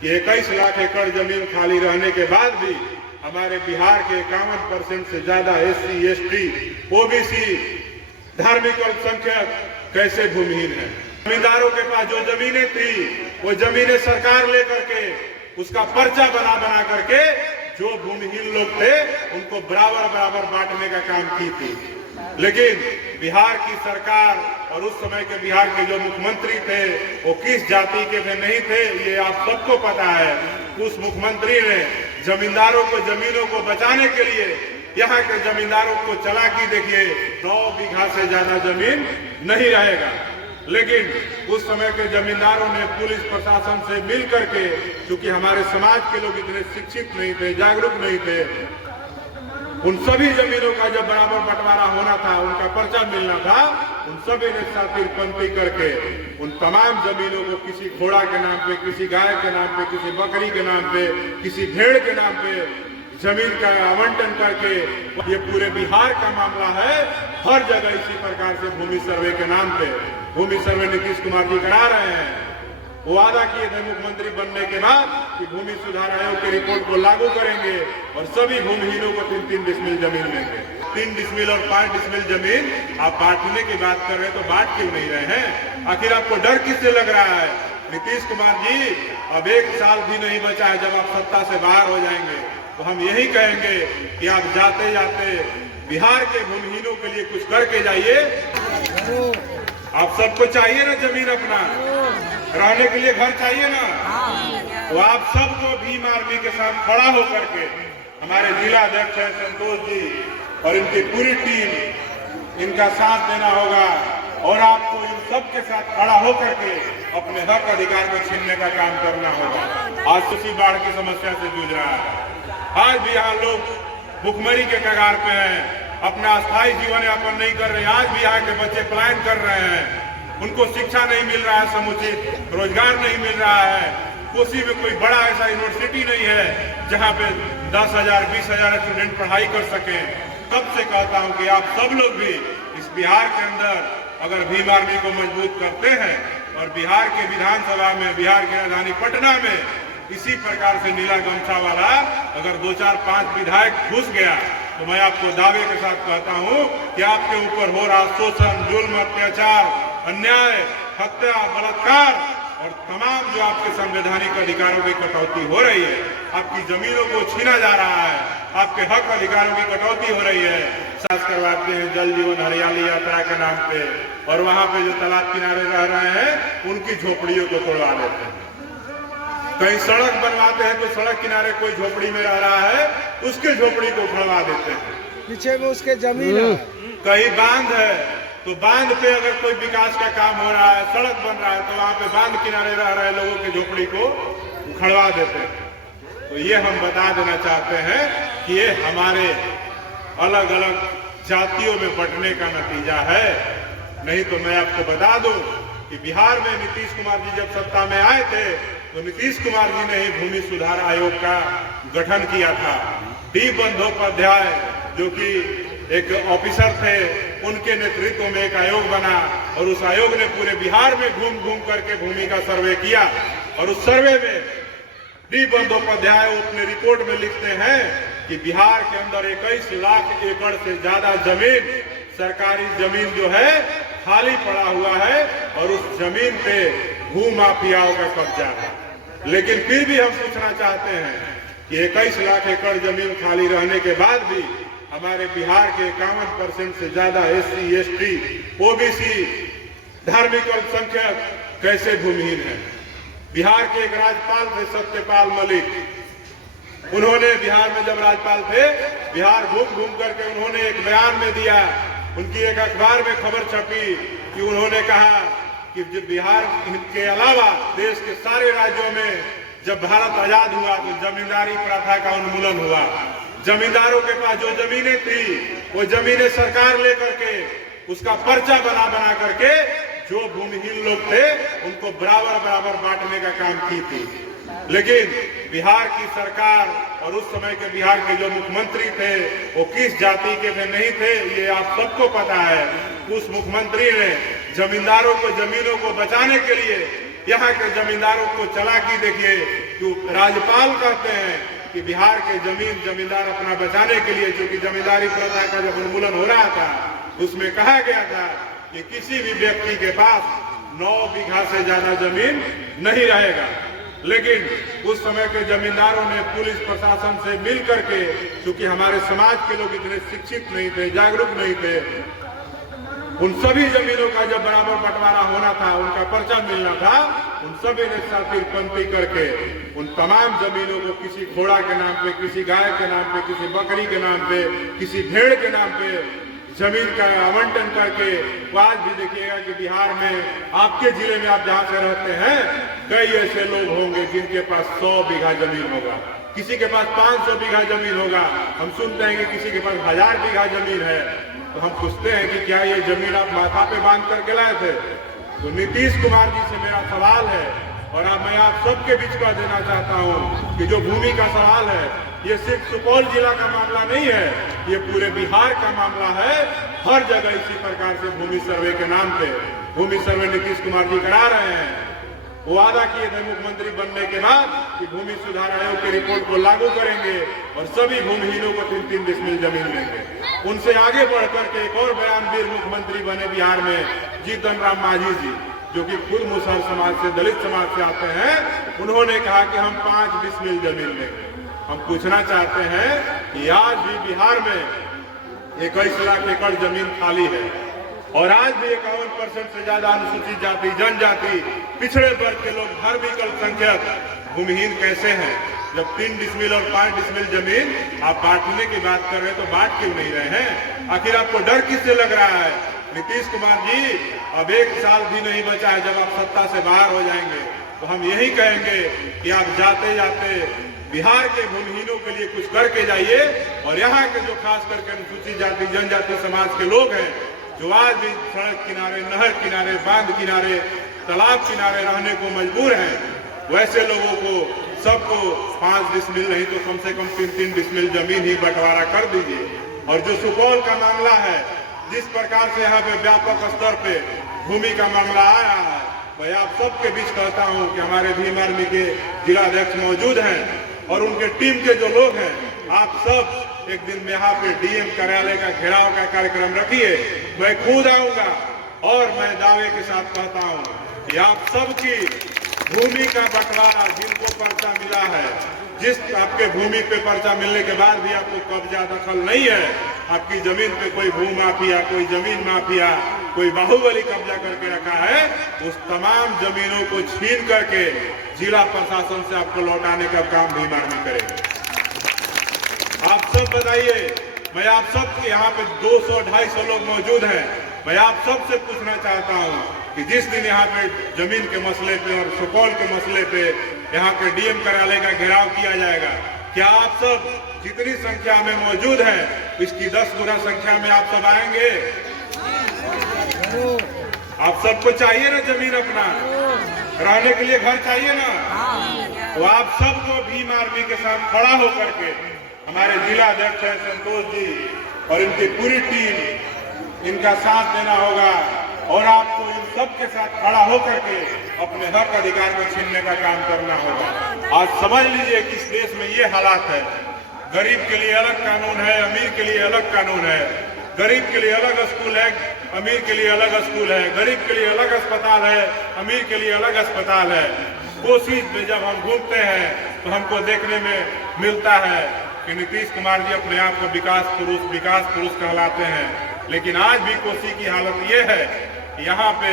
कि 21 लाख एकड़ जमीन खाली रहने के बाद भी हमारे बिहार के 51% से ज्यादा SC, ST, OBC, धार्मिक अल्पसंख्यक कैसे भूमिहीन है। जमींदारों के पास जो जमीनें थी वो जमीनें सरकार लेकर के उसका पर्चा बना बना करके जो भूमिहीन लोग थे उनको बराबर बराबर बांटने का काम की थी। लेकिन बिहार की सरकार और उस समय के बिहार के जो मुख्यमंत्री थे वो किस जाति के थे नहीं थे ये आप सबको पता है। उस मुख्यमंत्री ने जमींदारों को जमीनों को बचाने के लिए यहाँ के जमींदारों को चालाकी देखिए 9 बीघा से ज्यादा जमीन नहीं रहेगा। लेकिन उस समय के जमींदारों ने पुलिस प्रशासन से मिल करके, क्योंकि हमारे समाज के लोग इतने शिक्षित नहीं थे, जागरूक नहीं थे, उन सभी जमीनों का जब बराबर बंटवारा होना था, उनका पर्चा मिलना था, उन सभी ने साथीपंथी करके उन तमाम जमीनों को किसी घोड़ा के नाम पे, किसी गाय के नाम पे, किसी बकरी के नाम पे, किसी भेड़ के नाम पे जमीन का आवंटन करके, ये पूरे बिहार का मामला है। हर जगह इसी प्रकार से भूमि सर्वे के नाम पे भूमि सर्वे नीतीश कुमार जी करा रहे हैं। वो वादा किए थे मुख्यमंत्री बनने के बाद कि भूमि सुधार आयोग की रिपोर्ट को लागू करेंगे और सभी भूमिहीनों को 3-3 डिसमिल जमीन देंगे। 3 डिसमिल और 5 डिसमिल जमीन आप बांटने की बात कर रहे हैं तो बांट क्यों नहीं रहे हैं? आखिर आपको डर किससे लग रहा है? नीतीश कुमार जी, अब 1 साल भी नहीं बचा है जब आप सत्ता से बाहर हो जाएंगे तो हम यही कहेंगे कि आप जाते जाते बिहार के भूमिहीनों के लिए कुछ करके जाइए। आप सबको चाहिए ना जमीन, अपना रहने के लिए घर चाहिए ना, तो आप सबको भीम आर्मी के साथ खड़ा होकर के, हमारे जिला अध्यक्ष हैं संतोष जी और इनकी पूरी टीम, इनका साथ देना होगा और आपको इन सब के साथ खड़ा होकर के अपने हक अधिकार को छीनने का काम करना होगा। आज उसी बाढ़ की समस्या से जूझ रहा है। आज भी यहाँ लोग भुखमरी के कगार पे हैं, अपना अस्थायी जीवन यापन नहीं कर रहे हैं। आज भी यहाँ के बच्चे पलायन कर रहे हैं, उनको शिक्षा नहीं मिल रहा है, समुचित रोजगार नहीं मिल रहा है। कोसी में कोई बड़ा ऐसा यूनिवर्सिटी नहीं है जहाँ पे 10,000 20,000 स्टूडेंट पढ़ाई कर सके। तब से कहता हूँ कि आप सब लोग भी इस बिहार के अंदर अगर भीम आर्मी को मजबूत करते हैं और बिहार के विधानसभा में, बिहार की राजधानी पटना में इसी प्रकार से नीला गमछा वाला अगर 2, 4, 5 विधायक घुस गया तो मैं आपको दावे के साथ कहता हूं कि आपके ऊपर हो रहा शोषण, जुल्म, अत्याचार, अन्याय, हत्या, बलात्कार और तमाम जो आपके संवैधानिक अधिकारों की कटौती हो रही है, आपकी जमीनों को छीना जा रहा है, आपके हक अधिकारों की कटौती हो रही है। सास करवाते हैं जल जीवन हरियाली यात्रा के नाम पे और वहां पे जो तालाब किनारे रह रहे हैं उनकी झोपड़ियों को तोड़वा देते हैं। कहीं सड़क बनवाते हैं तो सड़क किनारे कोई झोपड़ी में रह रहा है, उसके झोपड़ी को उखड़वा देते हैं। पीछे में उसके जमीन है। कहीं बांध है तो बांध पे अगर कोई विकास का काम हो रहा है, सड़क बन रहा है तो वहां पे बांध किनारे रह रहे लोगों की झोपड़ी को उखड़वा देते हैं। तो ये हम बता देना चाहते हैं कि ये हमारे अलग अलग जातियों में बंटने का नतीजा है। नहीं तो मैं आपको बता दूं कि बिहार में नीतीश कुमार जी जब सत्ता में आए थे तो नीतीश कुमार जी ने ही भूमि सुधार आयोग का गठन किया था। डी बंदोपाध्याय जो कि एक ऑफिसर थे, उनके नेतृत्व में एक आयोग बना और उस आयोग ने पूरे बिहार में घूम घूम करके भूमि का सर्वे किया और उस सर्वे में डी बंदोपाध्याय अपने रिपोर्ट में लिखते हैं कि बिहार के अंदर 21 लाख एकड़ से ज्यादा जमीन, सरकारी जमीन जो है खाली पड़ा हुआ है और उस जमीन पे भूमाफियाओं का कब्जा है। लेकिन फिर भी हम पूछना चाहते हैं कि 21 लाख एकड़ जमीन खाली रहने के बाद भी हमारे बिहार के 51% से ज्यादा SC, ST, OBC, धार्मिक अल्पसंख्यक कैसे भूमिहीन है। बिहार के एक राज्यपाल थे सत्यपाल मलिक, उन्होंने बिहार में जब राज्यपाल थे, बिहार घूम घूम करके उन्होंने एक बयान में दिया, उनकी एक अखबार में खबर छपी कि उन्होंने कहा कि जब बिहार के अलावा देश के सारे राज्यों में जब भारत आजाद हुआ तो जमींदारी प्रथा का उन्मूलन हुआ। जमींदारों के पास जो जमीनें थी वो जमीनें सरकार लेकर के उसका पर्चा बना बना करके जो भूमिहीन लोग थे उनको बराबर बराबर बांटने का काम की थी। लेकिन बिहार की सरकार और उस समय के बिहार के जो मुख्यमंत्री थे वो किस जाति के थे नहीं थे ये आप सबको पता है। उस मुख्यमंत्री ने जमींदारों को जमीनों को बचाने के लिए यहाँ के जमींदारों को चालाकी देखिए जो राज्यपाल कहते हैं कि बिहार के जमींदार अपना बचाने के लिए, चूंकि जमींदारी प्रथा का जब उन्मूलन हो रहा था, उसमें कहा गया था कि किसी भी व्यक्ति के पास 9 बीघा से ज्यादा जमीन नहीं रहेगा। लेकिन उस समय के जमींदारों ने पुलिस प्रशासन से मिल करके, चूंकि हमारे समाज के लोग इतने शिक्षित नहीं थे, जागरूक नहीं थे, उन सभी जमीनों का जब बराबर बंटवारा होना था, उनका पर्चा मिलना था, उन सभी ने पंक्ति करके उन तमाम जमीनों को किसी घोड़ा के नाम पे, किसी गाय के नाम पे, किसी बकरी के नाम पे, किसी भेड़ के नाम पे जमीन का आवंटन करके, आज भी देखिएगा कि बिहार में आपके जिले में आप जहां से रहते हैं, कई ऐसे लोग होंगे जिनके पास 100 बीघा जमीन होगा, किसी के पास 500 बीघा जमीन होगा। हम सुनते हैं कि किसी के पास 1000 बीघा जमीन है, तो हम पूछते हैं कि क्या ये जमीन आप माथा पे बांध करके लाए थे? तो नीतीश कुमार जी से मेरा सवाल है, और अब मैं आप सबके बीच का देना चाहता हूं कि जो भूमि का सवाल है, ये सिर्फ सुपौल जिला का मामला नहीं है, ये पूरे बिहार का मामला है। हर जगह इसी प्रकार से भूमि सर्वे के नाम पे भूमि सर्वे नीतीश कुमार जी करा रहे हैं। वो वादा किए थे मुख्यमंत्री बनने के बाद कि भूमि सुधार आयोग की रिपोर्ट को लागू करेंगे और सभी भूमिहीनों को 3-3 डिसमिल जमीन देंगे। उनसे आगे बढ़ करके एक और बयानवीर मुख्यमंत्री बने बिहार में, जीतन राम मांझी जी, जो कि खुद मुसहर समाज से, दलित समाज से आते हैं। उन्होंने कहा कि हम 5 डिसमिल जमीन लेंगे। हम पूछना चाहते हैं कि आज भी बिहार में 21 लाख एकड़ जमीन खाली है, और आज भी 51% से ज्यादा अनुसूचित जाति, जनजाति, पिछड़े वर्ग के लोग, धार्मिक अल्पसंख्यक भूमिहीन कैसे हैं? जब 3 डिसमिल और 5 डिसमिल जमीन आप बांटने की बात कर रहे हैं, तो बांट क्यों नहीं रहे हैं? आखिर आपको डर किससे लग रहा है? नीतीश कुमार जी, अब 1 साल भी नहीं बचा है, जब आप सत्ता से बाहर हो जाएंगे तो हम यही कहेंगे कि आप जाते जाते बिहार के भूमिहीनों के लिए कुछ करके जाइए, और यहाँ के जो खास करके अनुसूचित जाति, जनजाति समाज के लोग हैं, जो आज भी सड़क किनारे, नहर किनारे, बांध किनारे, तालाब किनारे रहने को मजबूर हैं, वैसे लोगों को सबको 5 डिसमिल नहीं तो कम से कम 3-3 डिसमिल जमीन ही बंटवारा कर दीजिए। और जो सुपौल का मामला है, जिस प्रकार से यहाँ पे व्यापक स्तर पे भूमि का मामला आया है, मैं आप सबके बीच कहता हूँ कि हमारे भीम आर्मी के जिलाध्यक्ष मौजूद हैं और उनके टीम के जो लोग हैं, आप सब एक दिन यहाँ पे डीएम कार्यालय का घेराव का कार्यक्रम रखिए। मैं खुद आऊंगा, और मैं दावे के साथ कहता हूँ कि आप सबकी भूमि का बंटवारा, जिनको पर्चा मिला है, जिस आपके भूमि पे पर्चा मिलने के बाद भी आपको कब्जा दखल नहीं है, आपकी जमीन पे कोई भू माफिया, कोई जमीन माफिया, कोई बाहुबली कब्जा करके रखा है, उस तमाम जमीनों को छीन करके जिला प्रशासन से आपको लौटाने का काम भीम आर्मी करेगी। आप सब बताइए, मैं आप सब यहाँ पे 200-250 लोग मौजूद हैं, मैं आप सबसे पूछना चाहता हूँ कि जिस दिन यहाँ पे जमीन के मसले पे और सुपौल के मसले पे यहाँ के डीएम कार्यालय का घेराव किया जाएगा, क्या आप सब जितनी संख्या में मौजूद हैं, इसकी 10 गुना संख्या में आप सब आएंगे? आप सबको चाहिए ना जमीन, अपना रहने के लिए घर चाहिए ना? तो आप सबको भीम आर्मी के साथ खड़ा होकर के, हमारे जिला अध्यक्ष है संतोष जी और इनकी पूरी टीम, इनका साथ देना होगा, और आपको इन सब के साथ खड़ा होकर के अपने हक अधिकार को छीनने का काम करना होगा। आज समझ लीजिए कि इस देश में ये हालात है, गरीब के लिए अलग कानून है, अमीर के लिए अलग कानून है, गरीब के लिए अलग स्कूल है, अमीर के लिए अलग स्कूल है, गरीब के लिए अलग अस्पताल है, अमीर के लिए अलग अस्पताल है। कोशिश में जब हम घूमते हैं तो हमको देखने में मिलता है कि नीतीश कुमार जी अपने आप को विकास पुरुष कहलाते हैं, लेकिन आज भी कोसी की हालत ये है कि यहाँ पे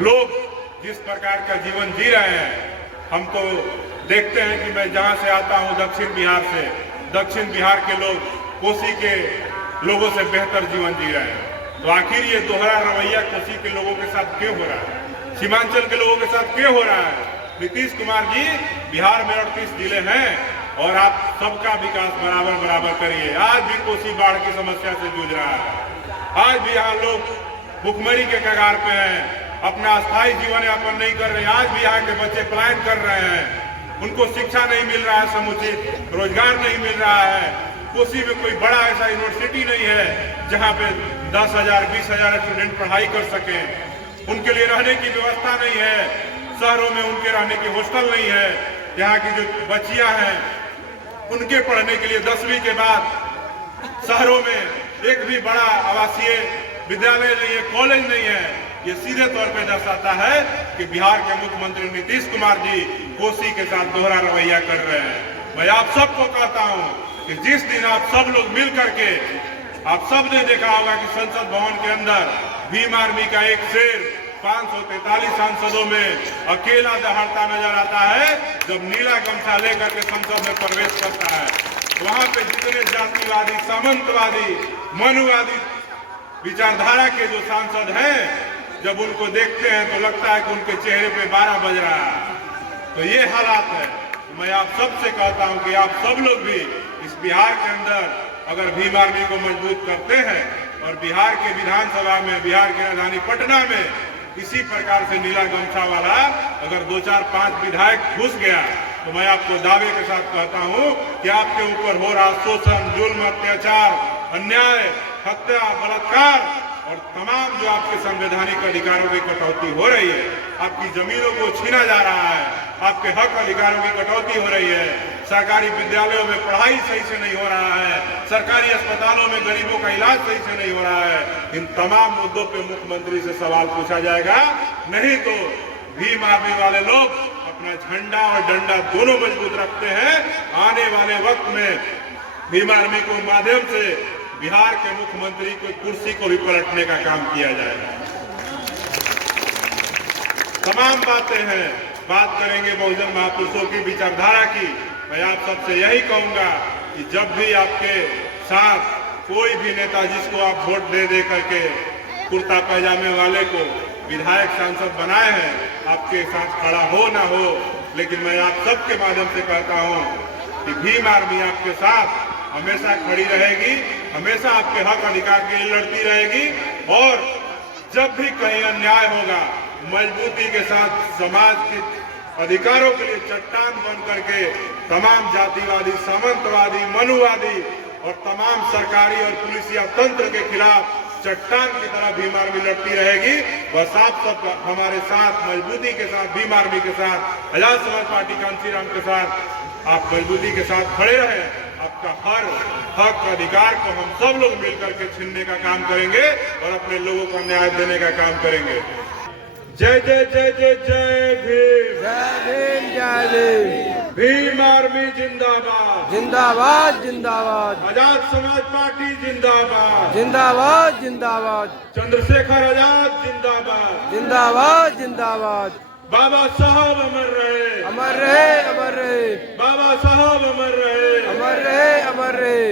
लोग जिस प्रकार का जीवन जी रहे हैं, हम तो देखते हैं कि मैं जहाँ से आता हूँ दक्षिण बिहार से, दक्षिण बिहार के लोग कोसी के लोगों से बेहतर जीवन जी रहे हैं। तो आखिर ये दोहरा रवैया कोसी के लोगों के साथ क्यों हो रहा है, सीमांचल के लोगों के साथ क्यों हो रहा है? नीतीश कुमार जी, बिहार में 38 जिले हैं और आप सबका विकास बराबर करिए। आज भी कोसी बाढ़ की समस्या से जूझ रहा है, आज भी यहाँ लोग भुखमरी के कगार पे हैं, अपना अस्थायी जीवन यापन नहीं कर रहे हैं। आज भी यहाँ के बच्चे पलायन कर रहे हैं, उनको शिक्षा नहीं मिल रहा है, समुचित रोजगार नहीं मिल रहा है। कोसी में कोई बड़ा ऐसा यूनिवर्सिटी नहीं है जहाँ पे 10,000 20,000 स्टूडेंट पढ़ाई कर सकें, उनके लिए रहने की व्यवस्था नहीं है, शहरों में उनके रहने की हॉस्टल नहीं है। यहाँ की जो बच्चियां हैं उनके पढ़ने के लिए 10वीं के बाद शहरों में एक भी बड़ा आवासीय विद्यालय नहीं है, कॉलेज नहीं है। ये सीधे तौर पे दर्शाता है कि बिहार के मुख्यमंत्री नीतीश कुमार जी कोसी के साथ दोहरा रवैया कर रहे हैं। मैं आप सबको कहता हूं कि जिस दिन आप सब लोग मिल करके, आप सब ने देखा होगा कि संसद भवन के अंदर भीम आर्मी का एक शेर 543 सांसदों में अकेला दहाड़ता नजर आता है जब नीला गमछा लेकर के संसद में प्रवेश करता है। वहां पे जितने जातिवादी, सामंतवादी, मनुवादी विचारधारा के जो सांसद हैं, जब उनको देखते हैं तो लगता है कि उनके चेहरे पे 12 बज रहा है। तो ये हालात है। तो मैं आप सबसे कहता हूं कि आप सब लोग भी इस बिहार के अंदर अगर भीम आर्मी को मजबूत करते हैं और बिहार के विधानसभा में, बिहार की राजधानी पटना में इसी प्रकार से नीला गमछा वाला अगर 2, 4, 5 विधायक घुस गया तो मैं आपको दावे के साथ कहता हूं कि आपके ऊपर हो रहा शोषण, जुल्म, अत्याचार, अन्याय, हत्या, बलात्कार और तमाम जो आपके संवैधानिक अधिकारों की कटौती हो रही है, आपकी जमीनों को छीना जा रहा है, आपके हक अधिकारों की कटौती हो रही है, सरकारी विद्यालयों में पढ़ाई सही से नहीं हो रहा है, सरकारी अस्पतालों में गरीबों का इलाज सही से नहीं हो रहा है। इन तमाम मुद्दों पे मुख्यमंत्री से सवाल पूछा जाएगा, नहीं तो भीम आर्मी वाले लोग अपना झंडा और डंडा दोनों मजबूत रखते हैं। आने वाले वक्त में भीम आर्मी के माध्यम से बिहार के मुख्यमंत्री की कुर्सी को भी पलटने का काम किया जाएगा। तमाम बातें हैं, बात करेंगे बहुजन महापुरुषों की विचारधारा की। मैं आप सबसे यही कहूंगा कि जब भी आपके साथ कोई भी नेता जिसको आप वोट दे करके कुर्ता पैजामे वाले को विधायक सांसद बनाए हैं, आपके साथ खड़ा हो ना हो, लेकिन मैं आप सबके माध्यम से कहता हूं कि भीम आर्मी आपके साथ हमेशा खड़ी रहेगी, हमेशा आपके हक अधिकार के लिए लड़ती रहेगी और जब भी कहीं अन्याय होगा मजबूती के साथ समाज के अधिकारों के लिए चट्टान बन करके तमाम जातिवादी, सामंतवादी, मनुवादी और तमाम सरकारी और पुलिसिया तंत्र के खिलाफ चट्टान की तरह भीम आर्मी लड़ती रहेगी। बस आप सब हमारे साथ मजबूती के साथ भीम आर्मी के साथ, आजाद समाज पार्टी कांशीराम के साथ आप मजबूती के साथ खड़े रहें। आपका हर हक अधिकार को हम सब लोग मिलकर के छीनने का काम करेंगे और अपने लोगों को न्याय देने का काम करेंगे। जय जय जय जय जय भीम, जय भीम, जय भीम। भीम आर्मी जिंदाबाद, जिंदाबाद, जिंदाबाद। आजाद समाज पार्टी जिंदाबाद, जिंदाबाद, जिंदाबाद। चंद्रशेखर आजाद जिंदाबाद, जिंदाबाद, जिंदाबाद। बाबा साहब अमर रहे, अमर रहे, अमर रहे। बाबा साहब अमर रहे, अमर रहे, अमर रहे।